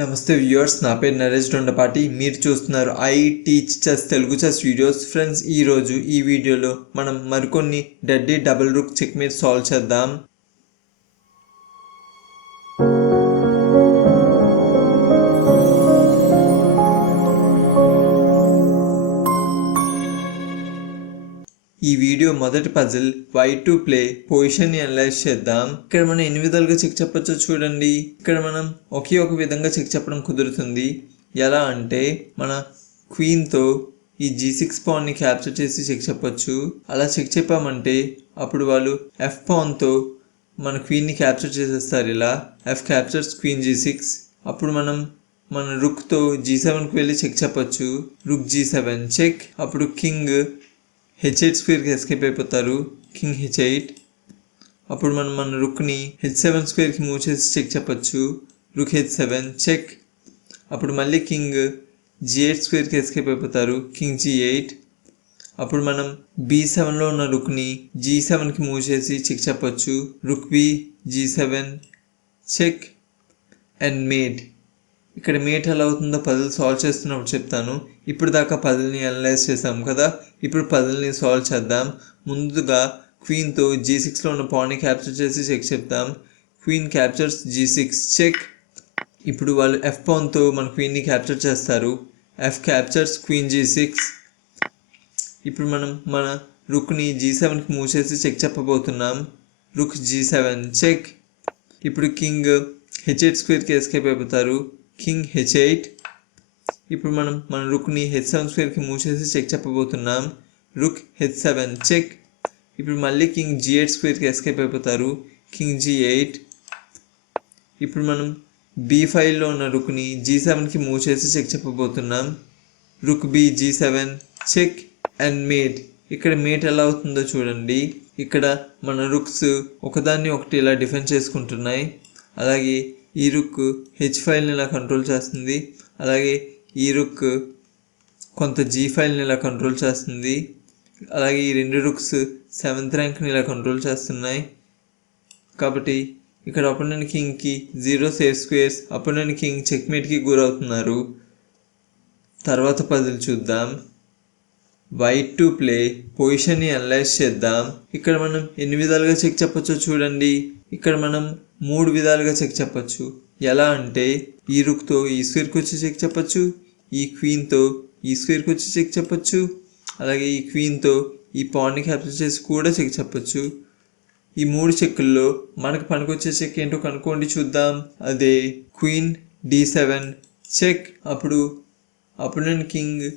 నమస్తే వ్యూవర్స్ నా పేరు నరేష్ దొండపాటి. మీరు చూస్తున్నారు I teach chess Telugu chess videos. Friends ఈరోజు ఈ వీడియోలో మనం మరికొన్ని డెడ్డీ డబుల్ రుక్ చెక్ మీద సాల్వ్ చేద్దాం. ఈ వీడియో మొదటి puzzle white to play position analyse చేద్దాం. ఇక్కడ మనం ఎన్ని విధాలుగా చెక్ చెప్పచ్చో చూడండి. ఇక్కడ మనం ఒకే ఒక విధంగా చెక్ చెప్పడం కుదురుతుంది. ఎలా అంటే మన క్వీన్తో ఈ జీ సిక్స్ పాన్ని క్యాప్చర్ చేసి చెక్ చెప్పొచ్చు. అలా చెక్ చెప్పామంటే అప్పుడు వాళ్ళు ఎఫ్ పాన్తో మన క్వీన్ని క్యాప్చర్ చేసేస్తారు ఇలా. F captures queen G six అప్పుడు మనం మన రుక్తో జీ సెవెన్కి వెళ్ళి చెక్ చెప్పచ్చు. రుక్ జీ సెవెన్ చెక్ అప్పుడు కింగ్ హెచ్ ఎయిట్ స్క్వేర్కి ఎస్కేప్ అయిపోతారు కింగ్ హెచ్ ఎయిట్ అప్పుడు మనం మన రుక్ని హెచ్ సెవెన్ స్క్వేర్కి మూవ్ చేసి చెక్ చెప్పొచ్చు రుక్ హెచ్ సెవెన్ చెక్ అప్పుడు మళ్ళీ కింగ్ జీ ఎయిట్ స్క్వేర్కి ఎస్కేప్ అయిపోతారు కింగ్ జీ ఎయిట్ అప్పుడు మనం బీ సెవెన్లో ఉన్న రుక్ని జీ సెవెన్కి మూవ్ చేసి చెక్ చెప్పొచ్చు rook B G seven check and mate ఇక్కడ మీట్ ఎలా అవుతుందో పజిల్ సాల్వ్ చేస్తున్నప్పుడు చెప్తాను. ఇప్పుడు దాకా పజిల్ని అనలైజ్ చేసాం కదా. ఇప్పుడు పజిల్ని సాల్వ్ చేద్దాం. ముందుగా క్వీన్తో జీ సిక్స్లో ఉన్న పాన్ని క్యాప్చర్ చేసి చెక్ చెప్తాం. Queen captures G six check ఇప్పుడు వాళ్ళు ఎఫ్ పాన్తో మన క్వీన్ని క్యాప్చర్ చేస్తారు. F captures queen G six ఇప్పుడు మనం మన రుక్ని జీ సెవెన్కి మూవ్ చేసి చెక్ చెప్పబోతున్నాం. రుక్ జీ సెవెన్ చెక్ ఇప్పుడు కింగ్ హెచ్ఎట్ స్క్వేర్కి ఎస్కేప్ అయిపోతారు. కింగ్ హెచ్ ఎయిట్ ఇప్పుడు మనం మన రుక్ని హెచ్ సెవెన్ స్క్వేర్కి మూవ్ చేసి చెక్ చెప్పబోతున్నాం. రుక్ హెచ్ సెవెన్ చెక్ ఇప్పుడు మళ్ళీ కింగ్ జీ ఎయిట్ స్క్వేర్కి ఎస్కేప్ అయిపోతారు. కింగ్ జీ ఎయిట్ ఇప్పుడు మనం బీ ఫైవ్లో ఉన్న రుక్ని జీ సెవెన్కి మూవ్ చేసి చెక్ చెప్పబోతున్నాం. Rook B G seven check and mate ఇక్కడ మేట్ ఎలా అవుతుందో చూడండి. ఇక్కడ మన రుక్స్ ఒకదాన్ని ఒకటి ఇలా డిఫెండ్ చేసుకుంటున్నాయి. అలాగే ఈ రుక్ హెచ్ ఫైల్ని ఇలా కంట్రోల్ చేస్తుంది. అలాగే ఈ రుక్ కొంత జీ ఫైల్ని ఇలా కంట్రోల్ చేస్తుంది. అలాగే ఈ రెండు రుక్స్ సెవెంత్ ర్యాంక్ని ఇలా కంట్రోల్ చేస్తున్నాయి. కాబట్టి ఇక్కడ opponent కింగ్కి zero safe squares opponent king చెక్మేట్కి గురవుతున్నారు. తర్వాత పదులు చూద్దాం. వైట్ టు ప్లే పొజిషన్ని అనలైజ్ చేద్దాం. ఇక్కడ మనం ఎన్ని విధాలుగా చెక్ చెప్పచ్చో చూడండి. ఇక్కడ మనం మూడు విధాలుగా చెక్ చెప్పచ్చు. ఎలా అంటే ఈ రుక్తో ఈ స్క్వేర్కి వచ్చి చెక్ చెప్పచ్చు ఈ క్వీన్తో ఈ స్క్వేర్కి వచ్చి చెక్ చెప్పచ్చు అలాగే ఈ క్వీన్తో ఈ పాన్ని క్యాప్చర్ చేసి కూడా చెక్ చెప్పచ్చు. ఈ మూడు చెక్కుల్లో మనకు పనికొచ్చే చెక్ ఏంటో కనుక్కోండి చూద్దాం. అదే క్వీన్ డి సెవెన్ చెక్. అప్పుడు అప్పుడు నేను కింగ్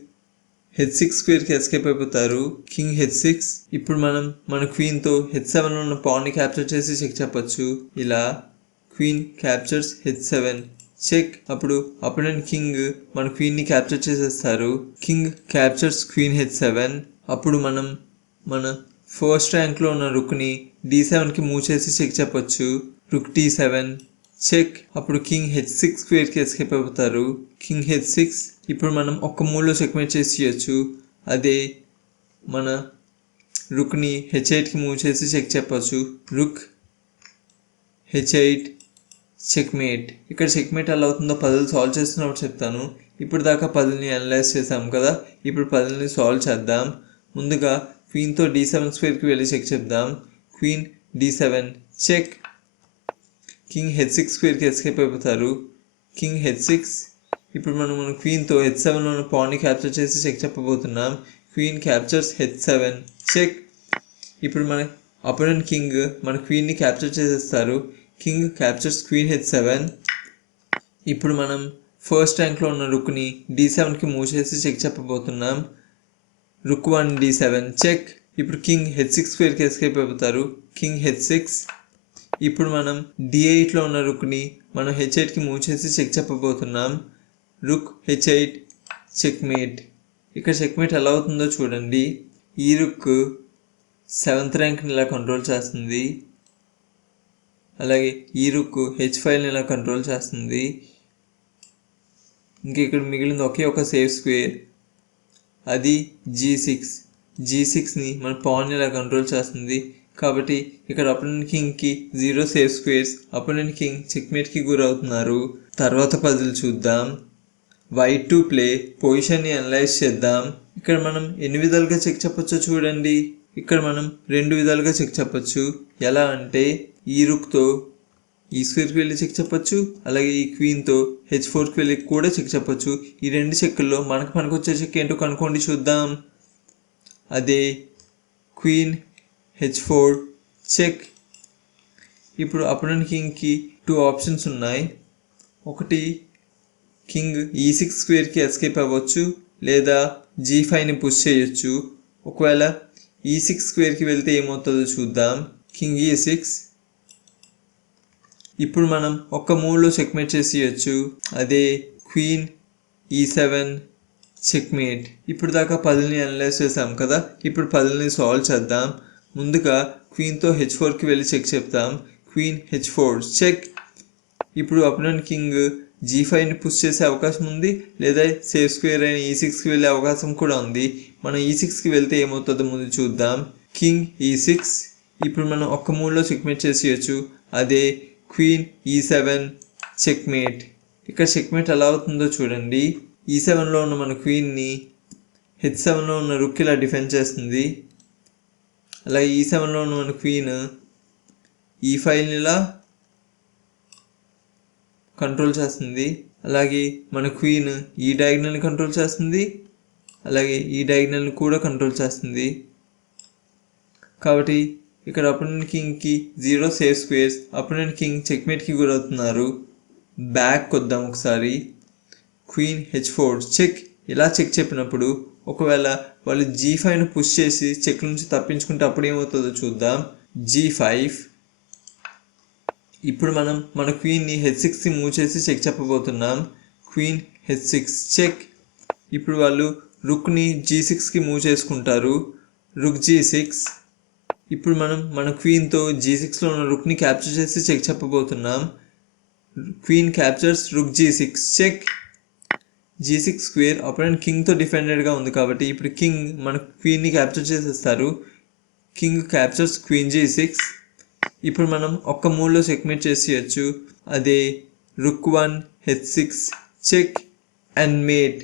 హెచ్ సిక్స్ స్క్వేర్కి ఎస్కేప్ అయిపోతారు. King H six. ఇప్పుడు మనం మన క్వీన్తో హెచ్ సెవెన్లో ఉన్న పాన్ని క్యాప్చర్ చేసి చెక్ చెప్పచ్చు. ఇలా queen captures H seven. Check అప్పుడు అపోనెంట్ కింగ్ మన క్వీన్ని క్యాప్చర్ చేసేస్తారు. King captures queen H seven. అప్పుడు మనం మన ఫస్ట్ ర్యాంక్లో ఉన్న రుక్ని డి సెవెన్కి మూవ్ చేసి చెక్ చెప్పొచ్చు. రుక్ డి సెవెన్ చెక్ అప్పుడు కింగ్ హెచ్ సిక్స్ స్క్వేర్కి ఎస్కేప్ అయిపోతారు. కింగ్ హెచ్ సిక్స్ ఇప్పుడు మనం ఒక్క మూడ్లో చెక్మేట్ చేసి చేయొచ్చు. అదే మన రుక్ని హెచ్ ఎయిట్కి మూవ్ చేసి చెక్ చెప్పచ్చు. రుక్ హెచ్ ఎయిట్ చెక్మేట్ ఇక్కడ చెక్మేట్ ఎలా అవుతుందో పదులు సాల్వ్ చేస్తున్నప్పుడు చెప్తాను. ఇప్పుడు దాకా పదుల్ని అనలైజ్ చేసాం కదా? ఇప్పుడు పదుల్ని సాల్వ్ చేద్దాం. ముందుగా క్వీన్తో డి సెవెన్ స్క్వేర్కి వెళ్ళి చెక్ చెప్దాం. Queen D seven check king H six స్క్వేర్కి escape అయిపోతారు. కింగ్ హెచ్ సిక్స్ ఇప్పుడు మనం మన క్వీన్తో హెచ్ సెవెన్లో ఉన్న పాన్ని క్యాప్చర్ చేసి check చెప్పబోతున్నాం. Queen captures H seven. Check. ఇప్పుడు మన అపోనెంట్ కింగ్ మన క్వీన్ని క్యాప్చర్ చేసేస్తారు. King captures queen H seven. ఇప్పుడు మనం ఫస్ట్ ర్యాంక్లో ఉన్న రుక్ని డి సెవెన్కి మూవ్ చేసి చెక్ చెప్పబోతున్నాం. Rook one D seven. Check. ఇప్పుడు కింగ్ హెచ్ సిక్స్ స్క్వేర్కి ఎస్కేప్ అయిపోతారు. King H six. ఇప్పుడు మనం డి ఎయిట్లో ఉన్న రుక్ని మనం హెచ్ ఎయిట్కి మూవ్ చేసి చెక్ చెప్పబోతున్నాం. రుక్ హెచ్ ఎయిట్ చెక్మేట్ ఇక్కడ చెక్మేట్ ఎలా అవుతుందో చూడండి. ఈ రుక్ సెవెంత్ ర్యాంక్ని ఇలా కంట్రోల్ చేస్తుంది. అలాగే ఈ రుక్ హెచ్ ఫైవ్ని ఇలా కంట్రోల్ చేస్తుంది. ఇంక ఇక్కడ మిగిలింది ఒకే ఒక సేఫ్ స్క్వేర్ అది జీ సిక్స్ జీ సిక్స్ని మన పాన్ ఇలా కంట్రోల్ చేస్తుంది. కాబట్టి ఇక్కడ opponent కింగ్కి zero safe squares opponent king చెక్మేట్కి గురవుతున్నారు. తర్వాత పజిల్ చూద్దాం. వైట్ టు ప్లే పొజిషన్ని అనలైజ్ చేద్దాం. ఇక్కడ మనం ఎన్ని విధాలుగా చెక్ చెప్పొచ్చో చూడండి. ఇక్కడ మనం రెండు విధాలుగా చెక్ చెప్పొచ్చు. ఎలా అంటే ఈ రుక్తో ఈ స్క్వేర్కి వెళ్ళి చెక్ చెప్పొచ్చు. అలాగే ఈ క్వీన్తో హెచ్ ఫోర్కి వెళ్ళి కూడా చెక్ చెప్పొచ్చు. ఈ రెండు చెక్కుల్లో మనకు పనికొచ్చే చెక్ ఏంటో కనుక్కోండి చూద్దాం. అదే క్వీన్ హెచ్ ఫోర్ చెక్ ఇప్పుడు అపోనెంట్ కింగ్కి టూ ఆప్షన్స్ ఉన్నాయి. ఒకటి కింగ్ ఈ సిక్స్ స్క్వేర్కి ఎస్కేప్ అవ్వచ్చు లేదా జీ ఫైవ్ని పుష్ చేయొచ్చు. ఒకవేళ ఈ సిక్స్ స్క్వేర్కి వెళ్తే ఏమవుతుందో చూద్దాం. కింగ్ ఈ సిక్స్ ఇప్పుడు మనం ఒక్క మూవ్లో చెక్మేట్ చేసేయచ్చు. అదే క్వీన్ ఈ సెవెన్ చెక్మేట్ ఇప్పుడు దాకా పదుల్ని అనలైజ్ చేసాం కదా. ఇప్పుడు పదుల్ని సాల్వ్ చేద్దాం. ముందుగా క్వీన్తో హెచ్ ఫోర్కి వెళ్ళి చెక్ చెప్తాం. క్వీన్ హెచ్ ఫోర్ చెక్ ఇప్పుడు అపోనెంట్ కింగ్ జీ ఫైవ్ని పుష్ చేసే అవకాశం ఉంది లేదా సేఫ్ స్క్వేర్ అయిన e ఈ సిక్స్కి వెళ్ళే అవకాశం కూడా ఉంది. మనం e ఈ సిక్స్కి వెళ్తే ఏమవుతుందో ముందు చూద్దాం. కింగ్ ఈ సిక్స్ ఇప్పుడు మనం ఒక్క మూడులో చెక్మేట్ చేసేయచ్చు. అదే క్వీన్ ఈ సెవెన్ చెక్మేట్ ఇక్కడ చెక్మేట్ ఎలా అవుతుందో చూడండి. E ఈ సెవెన్లో ఉన్న మన క్వీన్ని హెచ్ సెవెన్లో ఉన్న రుక్ ఇలా డిఫెండ్ చేస్తుంది. అలాగే ఈ సెవెన్లో ఉన్న మన క్వీన్ ఈ ఫైల్ని ఇలా కంట్రోల్ చేస్తుంది. అలాగే మన క్వీన్ ఈ డయాగ్నల్ని కంట్రోల్ చేస్తుంది. అలాగే ఈ డయాగ్నల్ని కూడా కంట్రోల్ చేస్తుంది. కాబట్టి ఇక్కడ opponent కింగ్కి zero safe squares opponent king చెక్మేట్కి గురవుతున్నారు బ్యాక్ వద్దాం ఒకసారి. క్వీన్ హెచ్ ఫోర్ చెక్ ఇలా చెక్ చెప్పినప్పుడు ఒకవేళ వాళ్ళు జీ ఫైవ్ను పుష్ చేసి చెక్ నుంచి తప్పించుకుంటే అప్పుడు ఏమవుతుందో చూద్దాం. జీ ఫైవ్ ఇప్పుడు మనం మన క్వీన్ని హెచ్ సిక్స్కి మూవ్ చేసి చెక్ చెప్పబోతున్నాం. క్వీన్ హెచ్ సిక్స్ చెక్ ఇప్పుడు వాళ్ళు రుక్ని జీ సిక్స్కి మూవ్ చేసుకుంటారు రుక్ జీ సిక్స్ ఇప్పుడు మనం మన క్వీన్తో జీ సిక్స్లో ఉన్న రుక్ని క్యాప్చర్ చేసి check చెప్పబోతున్నాం. Queen captures rook G six check G six square opponent కింగ్తో డిఫెండెడ్గా ఉంది కాబట్టి ఇప్పుడు కింగ్ మన క్వీన్ని క్యాప్చర్ చేసేస్తారు. King captures queen G six ఇప్పుడు మనం ఒక్క మూడ్లో చెక్మేట్ చేసేయచ్చు. అదే rook one H six check and mate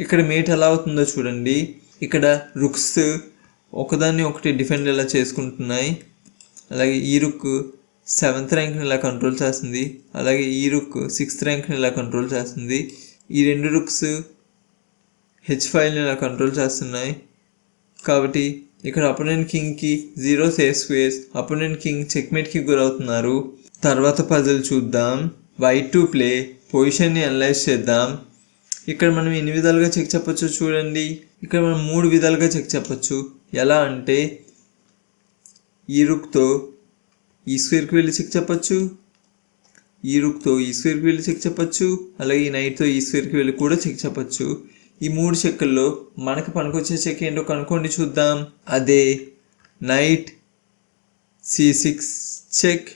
ఇక్కడ మేట్ ఎలా అవుతుందో చూడండి. ఇక్కడ రుక్స్ ఒకదాన్ని ఒకటి డిఫెండ్ ఎలా చేసుకుంటున్నాయి. అలాగే ఈ రుక్ సెవెంత్ ర్యాంక్ని ఇలా కంట్రోల్ చేస్తుంది. అలాగే ఈ రుక్ సిక్స్త్ ర్యాంక్ని ఇలా కంట్రోల్ చేస్తుంది. ఈ రెండు రుక్స్ హెచ్ ఫైవ్ని ఇలా కంట్రోల్ చేస్తున్నాయి. కాబట్టి ఇక్కడ opponent కింగ్కి zero safe squares opponent king చెక్మేట్కి గురవుతున్నారు. తర్వాత పజిల్ చూద్దాం. వైట్ టు ప్లే పొజిషన్ని అనలైజ్ చేద్దాం. ఇక్కడ మనం ఎన్ని విధాలుగా చెక్ చెప్పచ్చు చూడండి. ఇక్కడ మనం మూడు విధాలుగా చెక్ చెప్పచ్చు. ఎలా అంటే ఈ రుక్తో ఈ స్క్వేర్కి వెళ్ళి చెక్ చెప్పచ్చు. ఈ రుక్తో ఈ స్క్వేర్కి వెళ్ళి చెక్ చెప్పచ్చు. అలాగే ఈ నైట్తో ఈ స్క్వేర్కి వెళ్ళి కూడా చెక్ చెప్పచ్చు. ఈ మూడు చెక్కుల్లో మనకు పనికొచ్చే చెక్ ఏంటో కనుక్కోండి చూద్దాం. అదే నైట్ సి సిక్స్ చెక్.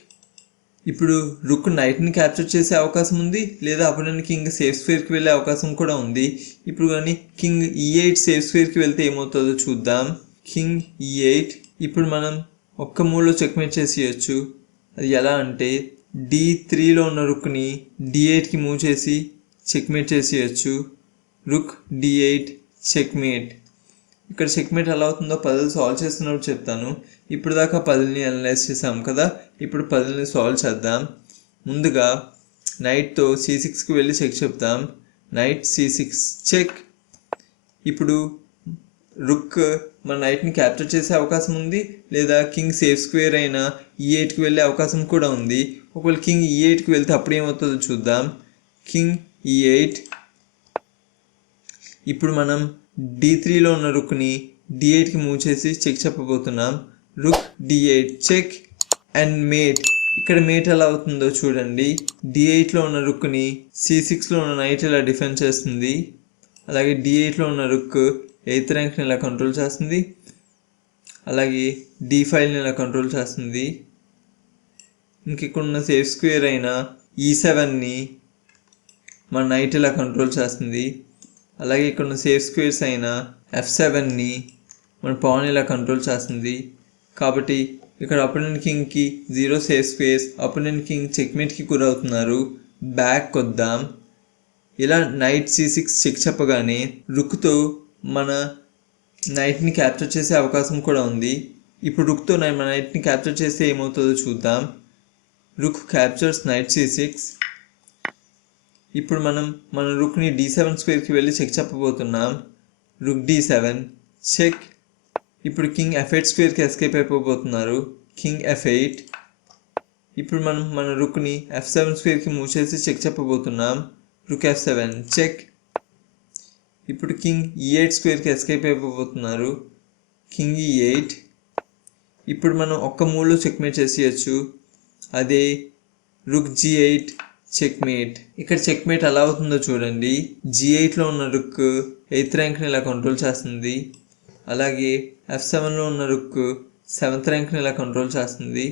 ఇప్పుడు రుక్ నైట్ని క్యాప్చర్ చేసే అవకాశం ఉంది లేదా అపోనెంట్ కింగ్ సేఫ్ స్క్వేర్కి వెళ్ళే అవకాశం కూడా ఉంది. ఇప్పుడు కానీ కింగ్ ఈ ఎయిట్ సేఫ్ స్క్వేర్కి వెళ్తే ఏమవుతుందో చూద్దాం. King E eight. ఇప్పుడు మనం ఒక్క మూడులో చెక్మేట్ చేసేయచ్చు. అది ఎలా అంటే డి త్రీలో ఉన్న రుక్ని డి ఎయిట్కి మూవ్ చేసి చెక్మేట్ చేసేయచ్చు. రుక్ డి ఎయిట్ చెక్మేట్ ఇక్కడ చెక్మేట్ ఎలా అవుతుందో పజిల్ సాల్వ్ చేస్తున్నప్పుడు చెప్తాను. ఇప్పుడు దాకా పజిల్ని అనలైజ్ చేసాం కదా? ఇప్పుడు పజిల్ని సాల్వ్ చేద్దాం. ముందుగా నైట్తో సి సిక్స్కి వెళ్ళి చెక్ చెప్తాం. నైట్ సి సిక్స్ చెక్ ఇప్పుడు రుక్ మన నైట్ని క్యాప్చర్ చేసే అవకాశం ఉంది? లేదా కింగ్ సేఫ్ స్క్వేర్ అయిన e ఈ ఎయిట్కి వెళ్ళే అవకాశం కూడా ఉంది. ఒకవేళ కింగ్ ఈ ఎయిట్కి వెళ్తే అప్పుడు ఏమవుతుందో చూద్దాం. కింగ్ ఈ ఎయిట్ ఇప్పుడు మనం డి త్రీలో ఉన్న రుక్ని డి ఎయిట్కి మూవ్ చేసి చెక్ చెప్పబోతున్నాం. Rook D eight check and mate ఇక్కడ మేట్ ఎలా అవుతుందో చూడండి. డి ఎయిట్లో ఉన్న రుక్ని సి సిక్స్లో ఉన్న నైట్ ఇలా డిఫెండ్ చేస్తుంది? అలాగే డి ఎయిట్లో ఉన్న రుక్ ఎయిత్ ర్యాంక్ని ఇలా కంట్రోల్ చేస్తుంది? అలాగే డి ఫైవ్ని ఇలా కంట్రోల్ చేస్తుంది? ఇంకెక్కడున్న సేఫ్ స్క్వేర్ అయిన ఈ సెవెన్ని మన నైట్ ఇలా కంట్రోల్ చేస్తుంది? అలాగే ఇక్కడ ఉన్న సేఫ్ స్క్వేర్స్ అయిన ఎఫ్ సెవెన్ని మన పాన్ ఇలా కంట్రోల్ చేస్తుంది. కాబట్టి ఇక్కడ opponent కింగ్కి zero safe space opponent king చెక్మేట్కి గురవుతున్నారు బ్యాక్ కొద్దాం. ఇలా నైట్ సి సిక్స్ చెక్ చెప్పగానే రుక్తో మన నైట్ని క్యాప్చర్ చేసే అవకాశం కూడా ఉంది. ఇప్పుడు రుక్తో మన నైట్ని క్యాప్చర్ చేస్తే ఏమవుతుందో చూద్దాం. Rook captures knight C six ఇప్పుడు మనం మన రుక్ని డి సెవెన్ స్క్వేర్కి వెళ్ళి చెక్ చెప్పబోతున్నాం. రుక్ డి సెవెన్ చెక్ ఇప్పుడు కింగ్ ఎఫ్ ఎయిట్ స్క్వేర్కి ఎస్కేప్ అయిపోబోతున్నారు. కింగ్ ఎఫ్ ఎయిట్ ఇప్పుడు మనం మన రుక్ని ఎఫ్ సెవెన్ స్క్వేర్కి మూవ్ చేసి చెక్ చెప్పబోతున్నాం. రుక్ ఎఫ్ సెవెన్ చెక్ ఇప్పుడు కింగ్ ఈ ఎయిట్ స్క్వేర్కి ఎస్కేప్ అయిపోబోతున్నారు. కింగ్ ఈ ఎయిట్ ఇప్పుడు మనం ఒక్క మూడులో చెక్మేట్ చేసేయచ్చు. అదే రుక్ జీ ఎయిట్ చెక్మేట్. ఇక్కడ చెక్మేట్ ఎలా అవుతుందో చూడండి. జీ ఎయిట్లో ఉన్న రుక్ ఎయిత్ ర్యాంక్ని ఇలా కంట్రోల్ చేస్తుంది. అలాగే ఎఫ్ సెవెన్లో ఉన్న రుక్ సెవెంత్ ర్యాంక్ని ఇలా కంట్రోల్ చేస్తుంది.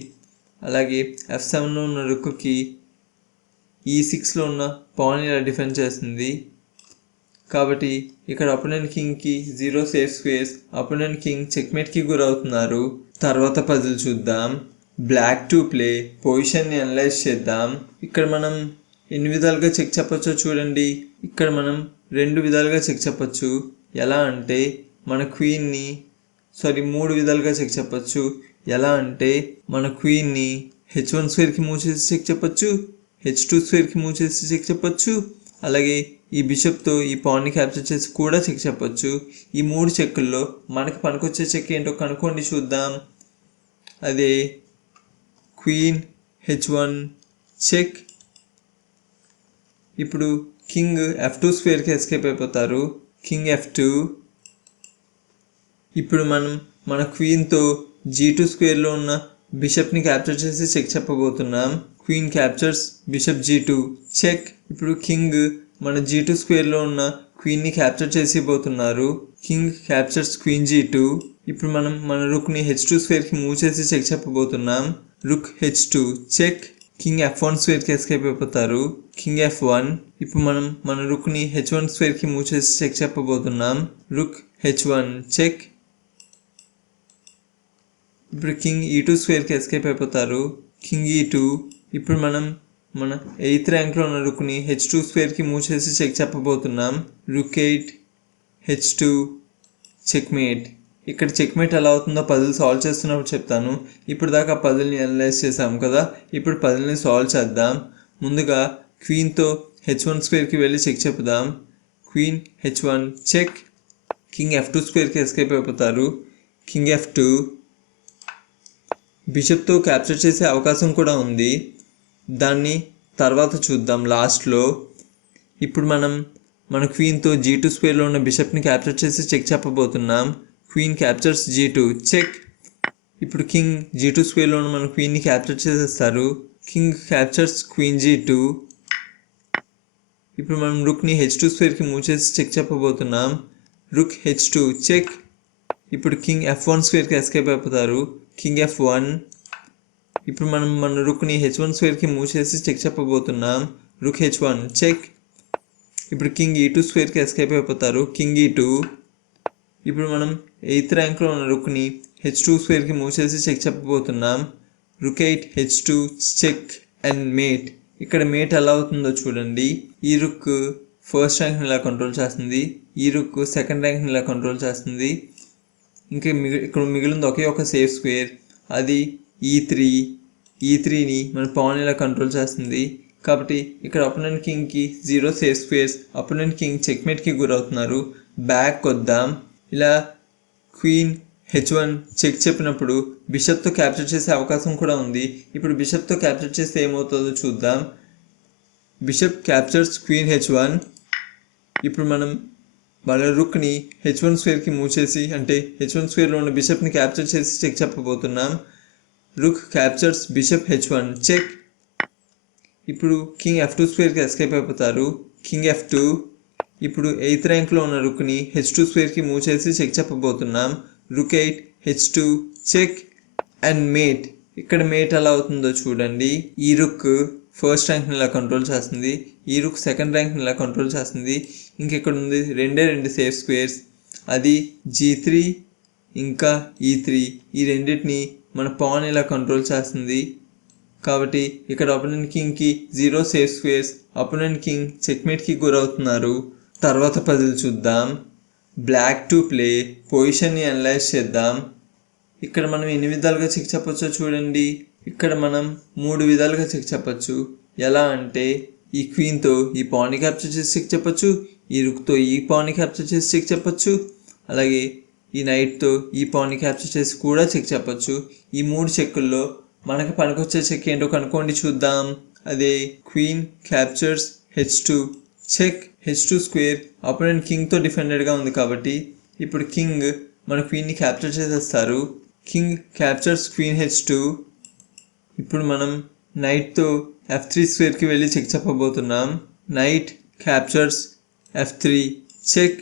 అలాగే ఎఫ్ సెవెన్లో ఉన్న రుక్కి ఈ సిక్స్లో ఉన్న పాన్ ఇలా డిఫెండ్ చేస్తుంది. కాబట్టి ఇక్కడ opponent కింగ్కి zero safe space opponent king చెక్మేట్కి గురవుతున్నారు. తర్వాత పజిల్ చూద్దాం. బ్లాక్ టు ప్లే పొజిషన్ని అనలైజ్ చేద్దాం. ఇక్కడ మనం ఎన్ని విధాలుగా చెక్ చెప్పచ్చో చూడండి. ఇక్కడ మనం రెండు విధాలుగా చెక్ చెప్పచ్చు. ఎలా అంటే మన క్వీన్ని సారీ మూడు విధాలుగా చెక్ చెప్పచ్చు. ఎలా అంటే మన క్వీన్ని హెచ్ వన్ స్క్వేర్కి మూవ్ చేసి చెక్ చెప్పచ్చు. హెచ్ టూ స్క్వేర్కి మూవ్ చేసి చెక్ చెప్పచ్చు. అలాగే ఈ బిషప్తో ఈ పాన్ని క్యాప్చర్ చేసి కూడా చెక్ చెప్పచ్చు. ఈ మూడు చెక్కుల్లో మనకి పనికొచ్చే చెక్ ఏంటో కనుక్కోండి చూద్దాం. అదే క్వీన్ హెచ్ వన్ చెక్. ఇప్పుడు కింగ్ ఎఫ్ టూ స్క్వేర్కి ఎస్కేప్ అయిపోతారు. King F two. ఇప్పుడు మనం మన క్వీన్తో జీ టూ స్క్వేర్లో ఉన్న బిషప్ని క్యాప్చర్ చేసి check చెప్పబోతున్నాం. Queen captures bishop G two check. ఇప్పుడు కింగ్ మన జీ టూ స్క్వేర్లో ఉన్న క్వీన్ని క్యాప్చర్ చేసి పోతున్నారు king captures queen G two. ఇప్పుడు మనం మన రుక్ని హెచ్ టూ స్క్వేర్కి మూవ్ చేసి చెక్ చెప్పబోతున్నాం. Rook H two check king F one స్క్వేర్కి escape అయిపోతారు కింగ్ ఎఫ్ వన్ ఇప్పుడు మనం మన రుక్ని హెచ్ వన్ స్క్వేర్కి మూవ్ చేసి చెక్ చెప్పబోతున్నాం రుక్ హెచ్ వన్ చెక్ ఇప్పుడు కింగ్ ఈ టూ స్క్వేర్కి ఎస్కేప్ అయిపోతారు కింగ్ ఈ టూ ఇప్పుడు మనం మన ఎయిత్ ర్యాంక్లో ఉన్న రుక్ని హెచ్ టూ స్క్వేర్కి మూవ్ చేసి చెక్ చెప్పబోతున్నాం rook eight H two checkmate ఇక్కడ చెక్మేట్ ఎలా అవుతుందో పజిల్ సాల్వ్ చేస్తున్నప్పుడు చెప్తాను. ఇప్పుడు దాకా పజిల్ని అనలైజ్ చేసాం కదా. ఇప్పుడు పజిల్ని సాల్వ్ చేద్దాం. ముందుగా క్వీన్తో హెచ్ వన్ స్క్వేర్కి వెళ్ళి check చెప్పుదాం. Queen H one check king F two స్క్వేర్కి escape అయిపోతారు. కింగ్ ఎఫ్ టూ బిషప్తో క్యాప్చర్ చేసే అవకాశం కూడా ఉంది. దాన్ని తర్వాత చూద్దాం లాస్ట్లో ఇప్పుడు మనం మన క్వీన్తో జీ టూ స్క్వేర్లో ఉన్న బిషప్ని క్యాప్చర్ చేసి check చెప్పబోతున్నాం. Queen captures G two check ఇప్పుడు కింగ్ జీ టూ స్క్వేర్లో మన క్వీన్ని క్యాప్చర్ చేసేస్తారు. King captures queen G two ఇప్పుడు మనం రుక్ని హెచ్ టూ స్క్వేర్కి మూవ్ చేసి చెక్ చెప్పబోతున్నాం. రుక్ హెచ్ టూ చెక్ ఇప్పుడు కింగ్ ఎఫ్ వన్ స్క్వేర్కి ఎస్కేప్ అయిపోతారు. కింగ్ ఎఫ్ వన్ ఇప్పుడు మనం మన రుక్ని హెచ్ వన్ స్క్వేర్కి మూవ్ చేసి చెక్ చెప్పబోతున్నాం. రుక్ హెచ్ వన్ చెక్ ఇప్పుడు కింగ్ ఈ టూ స్క్వేర్కి ఎస్కేప్ అయిపోతారు. కింగ్ ఈ టూ ఇప్పుడు మనం ఎయిత్ ర్యాంక్లో ఉన్న రుక్ని హెచ్ టూ స్క్వేర్కి మూవ్ చేసి చెక్ చెప్పబోతున్నాం. Rook eight H two check and mate. ఇక్కడ మేట్ ఎలా అవుతుందో చూడండి. ఈ రుక్ ఫస్ట్ ర్యాంక్ని ఇలా కంట్రోల్ చేస్తుంది. ఈ రుక్ సెకండ్ ర్యాంక్ని ఇలా కంట్రోల్ చేస్తుంది. ఇంకా మిగిలి ఇక్కడ మిగిలింది ఒకే ఒక సేఫ్ స్క్వేర్. అది ఈ త్రీ. ఈ త్రీని మన పాన్ ఇలా కంట్రోల్ చేస్తుంది. కాబట్టి ఇక్కడ opponent కింగ్కి zero safe squares opponent king చెక్మేట్కి గురవుతున్నారు. బ్యాక్ వద్దాం ఇలా క్వీన్ హెచ్ వన్ చెక్ చెప్పినప్పుడు బిషప్తో క్యాప్చర్ చేసే అవకాశం కూడా ఉంది. ఇప్పుడు బిషప్తో క్యాప్చర్ చేస్తే ఏమవుతుందో చూద్దాం. Bishop captures queen H one ఇప్పుడు మనం మన రుక్ని హెచ్ వన్ స్క్వేర్కి మూవ్ చేసి అంటే హెచ్ వన్ స్క్వేర్లో ఉన్న బిషప్ని క్యాప్చర్ చేసి చెక్ చెప్పబోతున్నాం. Rook captures bishop H one check. ఇప్పుడు కింగ్ ఎఫ్ టూ స్క్వేర్కి ఎస్కేప్ అయిపోతారు. King F two. ఇప్పుడు ఎయిత్ ర్యాంక్లో ఉన్న రుక్ని హెచ్ టూ స్క్వేర్కి మూవ్ చేసి చెక్ చెప్పబోతున్నాం. Rook eight H two check and mate. ఇక్కడ మేట్ ఎలా అవుతుందో చూడండి. ఈ రుక్ ఫస్ట్ ర్యాంక్ని ఇలా కంట్రోల్ చేస్తుంది. ఈ రుక్ సెకండ్ ర్యాంక్ని ఇలా కంట్రోల్ చేస్తుంది. ఇంకెక్కడ ఉంది? రెండే రెండు సేఫ్ స్క్వేర్స్. అది జీ త్రీ ఇంకా ఈ త్రీ. ఈ రెండింటిని మన పాన్ ఇలా కంట్రోల్ చేస్తుంది. కాబట్టి ఇక్కడ opponent కింగ్కి zero safe squares opponent king చెక్మేట్కి గురవుతున్నారు. తర్వాత పజిల్ చూద్దాం. బ్లాక్ టు ప్లే పొజిషన్ని అనలైజ్ చేద్దాం. ఇక్కడ మనం ఎన్ని విధాలుగా చెక్ చెప్పొచ్చో చూడండి. ఇక్కడ మనం మూడు విధాలుగా చెక్ చెప్పచ్చు. ఎలా అంటే ఈ క్వీన్తో ఈ పాన్ని క్యాప్చర్ చేసి చెక్ చెప్పచ్చు. ఈ రుక్తో ఈ పాన్ని క్యాప్చర్ చేసి చెక్ చెప్పచ్చు. అలాగే ఈ నైట్తో ఈ పాన్ని క్యాప్చర్ చేసి కూడా చెక్ చెప్పచ్చు. ఈ మూడు చెక్కుల్లో మనకు పనికొచ్చే చెక్ ఏంటో కనుక్కోండి చూద్దాం. అదే queen captures H two check H two square opponent కింగ్తో డిఫెండెడ్గా ఉంది కాబట్టి ఇప్పుడు కింగ్ మన క్వీన్ని క్యాప్చర్ చేసేస్తారు. King captures queen H two ఇప్పుడు మనం నైట్తో ఎఫ్ త్రీ స్క్వేర్కి వెళ్ళి check చెప్పబోతున్నాం. Knight captures F three check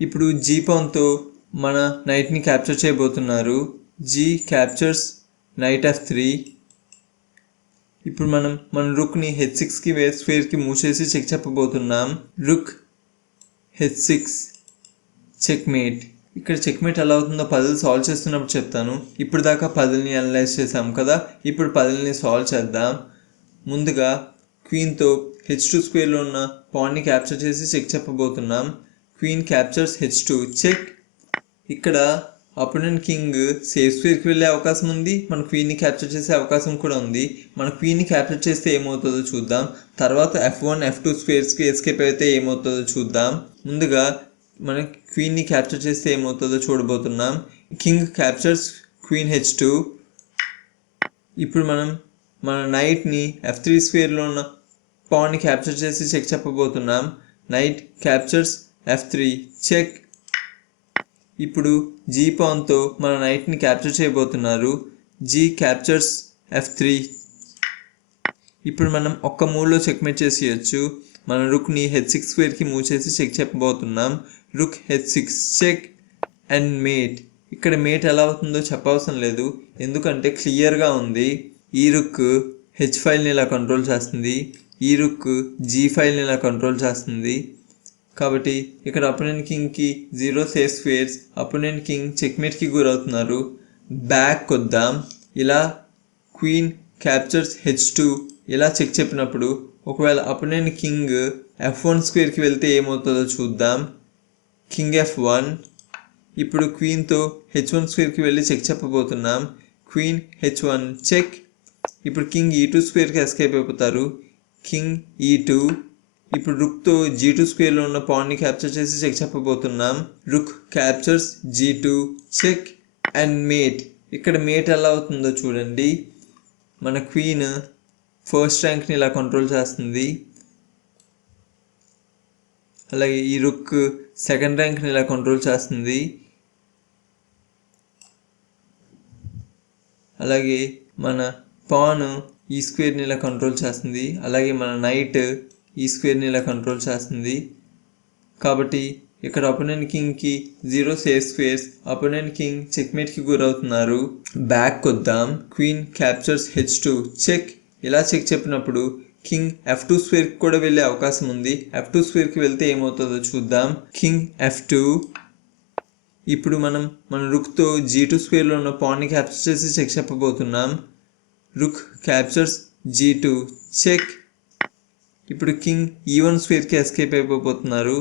ఇప్పుడు జీ పాన్తో మన నైట్ని క్యాప్చర్ చేయబోతున్నారు. G captures knight F three ఇప్పుడు మనం మన రుక్ని హెచ్ సిక్స్కి వేర్ స్క్వేర్కి మూవ్ చేసి చెక్ చెప్పబోతున్నాం. Rook H six checkmate. ఇక్కడ చెక్మేట్ ఎలా అవుతుందో పదలు సాల్వ్ చేస్తున్నప్పుడు చెప్తాను. ఇప్పుడు దాకా పదుల్ని అనలైజ్ చేసాం కదా ఇప్పుడు పదుల్ని సాల్వ్ చేద్దాం. ముందుగా క్వీన్తో హెచ్ టూ స్క్వేర్లో ఉన్న పాయింట్ని క్యాప్చర్ చేసి check చెప్పబోతున్నాం. Queen captures H two. Check. ఇక్కడ అపోనెంట్ కింగ్ సేఫ్ స్క్వేర్కి వెళ్ళే అవకాశం ఉంది. మన క్వీన్ని క్యాప్చర్ చేసే అవకాశం కూడా ఉంది. మన క్వీన్ని క్యాప్చర్ చేస్తే ఏమవుతుందో చూద్దాం. తర్వాత ఎఫ్ వన్ ఎఫ్ టూ స్క్వేర్స్కి ఎస్కేప్ అయితే ఏమవుతుందో చూద్దాం. ముందుగా మన క్వీన్ని క్యాప్చర్ చేస్తే ఏమవుతుందో చూడబోతున్నాం. King captures queen H two. ఇప్పుడు మనం మన నైట్ని ఎఫ్ త్రీ స్క్వేర్లో ఉన్న పాన్ని క్యాప్చర్ చేసి check చెప్పబోతున్నాం. Knight captures F three. Check ఇప్పుడు జీ పాన్తో మన నైట్ని క్యాప్చర్ చేయబోతున్నారు. G captures F three. ఇప్పుడు మనం ఒక్క మూవ్లో చెక్మేట్ చేసేయచ్చు. మన రుక్ని హెచ్ సిక్స్ స్క్వేర్కి మూవ్ చేసి చెక్ చెప్పబోతున్నాం. Rook H six check and mate. ఇక్కడ మేట్ ఎలా అవుతుందో చెప్పవసరం లేదు. ఎందుకంటే క్లియర్గా ఉంది. ఈ రుక్ హెచ్ ఫైల్ని ఇలా కంట్రోల్ చేస్తుంది. ఈ రుక్ జీ ఫైల్ని ఇలా కంట్రోల్ చేస్తుంది. కాబట్టి ఇక్కడ opponent కింగ్కి zero safe squares opponent king చెక్మేట్కి గురవుతున్నారు. బ్యాక్ కొద్దాం. ఇలా క్వీన్ క్యాప్చర్స్ హెచ్ టూ ఇలా చెక్ చెప్పినప్పుడు ఒకవేళ అపోనెంట్ కింగ్ ఎఫ్ వన్ స్క్వేర్కి వెళ్తే ఏమవుతుందో చూద్దాం. కింగ్ ఎఫ్ వన్ ఇప్పుడు క్వీన్తో హెచ్ వన్ స్క్వేర్కి వెళ్ళి చెక్ చెప్పబోతున్నాం. క్వీన్ హెచ్ వన్ చెక్ ఇప్పుడు కింగ్ ఈ టూ స్క్వేర్కి ఎస్కేప్ అయిపోతారు. కింగ్ ఈ టూ ఇప్పుడు రుక్తో జీ టూ స్క్వేర్లో ఉన్న పాయింట్ని క్యాప్చర్ చేసి చెక్ చెప్పబోతున్నాం. Rook captures G two check and mate ఇక్కడ మేట్ ఎలా అవుతుందో చూడండి. మన క్వీన్ ఫస్ట్ ర్యాంక్ని ఇలా కంట్రోల్ చేస్తుంది. అలాగే ఈ రుక్ సెకండ్ ర్యాంక్ని ఇలా కంట్రోల్ చేస్తుంది. అలాగే మన పాన్ ఈ స్క్వేర్ని ఇలా కంట్రోల్ చేస్తుంది. అలాగే మన నైట్ ఈ స్క్వేర్ని ఇలా కంట్రోల్ చేస్తుంది. కాబట్టి ఇక్కడ opponent కింగ్కి zero safe squares opponent king చెక్మేట్కి గురవుతున్నారు. Back కొద్దాం. Queen captures H two check ఇలా చెక్ చెప్పినప్పుడు కింగ్ ఎఫ్ టూ స్క్వేర్కి కూడా వెళ్ళే అవకాశం ఉంది. ఎఫ్ టూ స్క్వేర్కి వెళ్తే ఏమవుతుందో చూద్దాం. కింగ్ ఎఫ్ టూ ఇప్పుడు మనం మన రుక్తో జీ టూ స్క్వేర్లో ఉన్న పాన్ని క్యాప్చర్ చేసి చెక్ చెప్పబోతున్నాం. Rook captures G two check ఇప్పుడు కింగ్ e ఈ వన్ స్క్వేర్కి ఎస్కేప్ అయిపోతున్నారు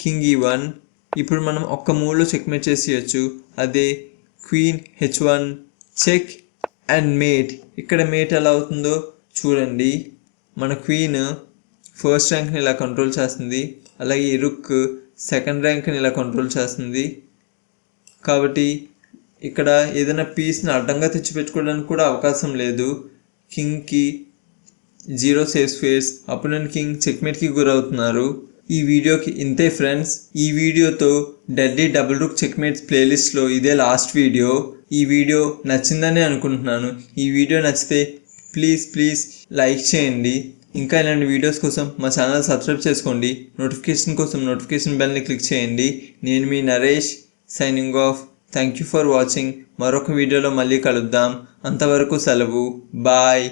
కింగ్ e ఈ వన్ ఇప్పుడు మనం ఒక్క మూవ్లో చెక్మేట్ చేసేయచ్చు. అదే queen H one check and mate. ఇక్కడ మేట్ ఎలా అవుతుందో చూడండి. మన క్వీన్ ఫస్ట్ ర్యాంక్ని ఇలా కంట్రోల్ చేస్తుంది. అలాగే ఈ రుక్ సెకండ్ ర్యాంక్ని ఇలా కంట్రోల్ చేస్తుంది. కాబట్టి ఇక్కడ ఏదైనా పీస్ని అడ్డంగా తెచ్చిపెట్టుకోవడానికి కూడా అవకాశం లేదు. కింగ్కి zero safe space opponent king చెక్మేట్కి గురవుతున్నారు. ఈ వీడియోకి ఇంతే ఫ్రెండ్స్. ఈ వీడియోతో డెడ్లీ డబుల్ రుక్ చెక్మేట్స్ ప్లేలిస్ట్లో ఇదే లాస్ట్ వీడియో. ఈ వీడియో నచ్చిందని అనుకుంటున్నాను. ఈ వీడియో నచ్చితే ప్లీజ్ ప్లీజ్ లైక్ చేయండి. ఇంకా ఇలాంటి వీడియోస్ కోసం మా ఛానల్ సబ్స్క్రైబ్ చేసుకోండి. నోటిఫికేషన్ కోసం నోటిఫికేషన్ బెల్ని క్లిక్ చేయండి. నేను మీ Naresh signing off. Thank you for watching. మరొక వీడియోలో మళ్ళీ కలుద్దాం. అంతవరకు సెలవు. బాయ్.